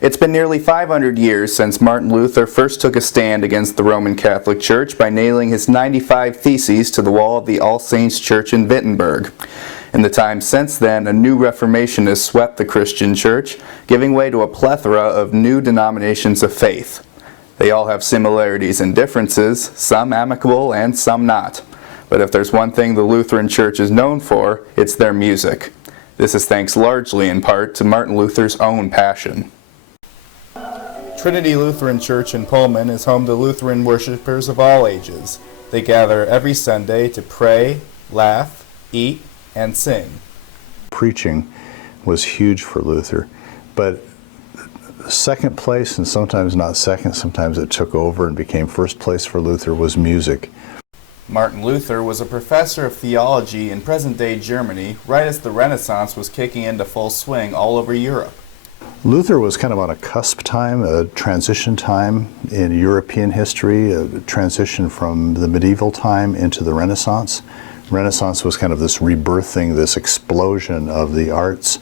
It's been nearly 500 years since Martin Luther first took a stand against the Roman Catholic Church by nailing his 95 Theses to the wall of the All Saints Church in Wittenberg. In the time since then, a new reformation has swept the Christian Church, giving way to a plethora of new denominations of faith. They all have similarities and differences, some amicable and some not. But if there's one thing the Lutheran Church is known for, it's their music. This is thanks largely in part to Martin Luther's own passion. Trinity Lutheran Church in Pullman is home to Lutheran worshipers of all ages. They gather every Sunday to pray, laugh, eat, and sing. Preaching was huge for Luther, but second place, and sometimes not second, sometimes it took over and became first place for Luther, was music. Martin Luther was a professor of theology in present-day Germany right as the Renaissance was kicking into full swing all over Europe. Luther was kind of on a cusp time, a transition time in European history, a transition from the medieval time into the Renaissance. Renaissance was kind of this rebirthing, this explosion of the arts,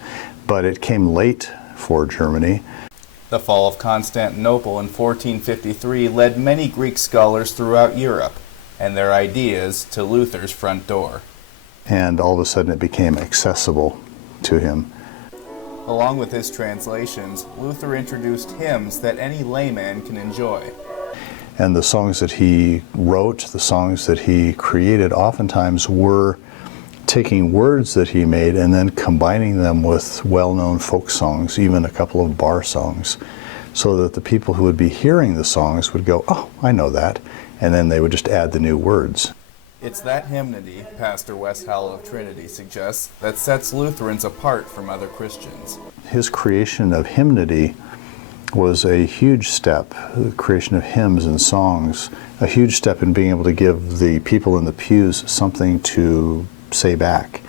but it came late for Germany. The fall of Constantinople in 1453 led many Greek scholars throughout Europe and their ideas to Luther's front door. And all of a sudden it became accessible to him. Along with his translations, Luther introduced hymns that any layman can enjoy. And the songs that he wrote, the songs that he created, oftentimes were taking words that he made and then combining them with well-known folk songs, even a couple of bar songs, so that the people who would be hearing the songs would go, "Oh, I know that," and then they would just add the new words. It's that hymnody, Pastor Wes Howell of Trinity suggests, that sets Lutherans apart from other Christians. His creation of hymnody was a huge step, the creation of hymns and songs, a huge step in being able to give the people in the pews something to say back,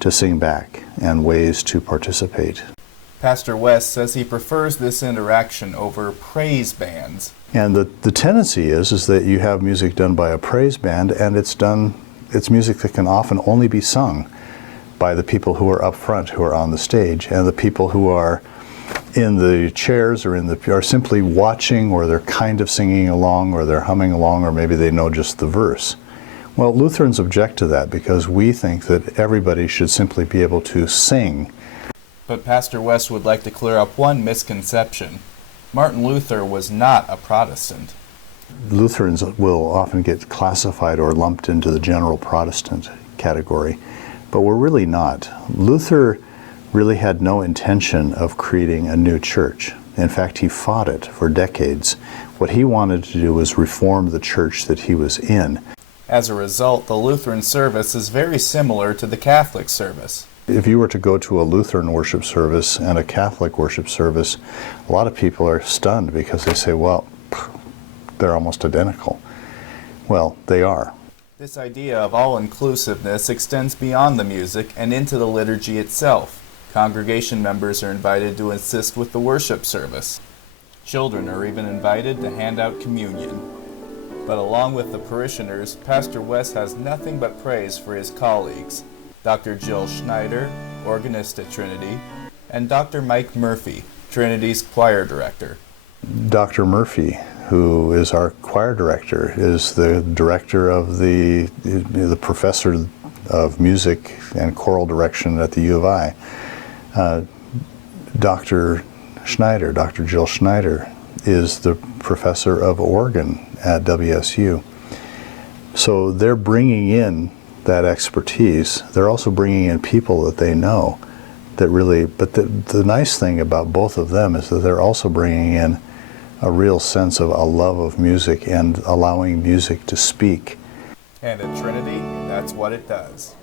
to sing back, and ways to participate. Pastor Wes says he prefers this interaction over praise bands. And the tendency is that you have music done by a praise band, and it's music that can often only be sung by the people who are up front, who are on the stage, and the people who are in the chairs or are simply watching, or they're kind of singing along, or they're humming along, or maybe they know just the verse. Well, Lutherans object to that because we think that everybody should simply be able to sing. But Pastor West would like to clear up one misconception. Martin Luther was not a Protestant. Lutherans will often get classified or lumped into the general Protestant category, but we're really not. Luther really had no intention of creating a new church. In fact, he fought it for decades. What he wanted to do was reform the church that he was in. As a result, the Lutheran service is very similar to the Catholic service. If you were to go to a Lutheran worship service and a Catholic worship service, a lot of people are stunned because they say, well, they're almost identical. Well, they are. This idea of all-inclusiveness extends beyond the music and into the liturgy itself. Congregation members are invited to assist with the worship service. Children are even invited to hand out communion. But along with the parishioners, Pastor Wes has nothing but praise for his colleagues. Dr. Jill Schneider, organist at Trinity, and Dr. Mike Murphy, Trinity's choir director. Dr. Murphy, who is our choir director, is the director of the professor of music and choral direction at the U of I. Dr. Schneider, Dr. Jill Schneider, is the professor of organ at WSU. So they're bringing in that expertise. They're also bringing in people that they know that really, but the nice thing about both of them is that they're also bringing in a real sense of a love of music and allowing music to speak. And at Trinity, that's what it does.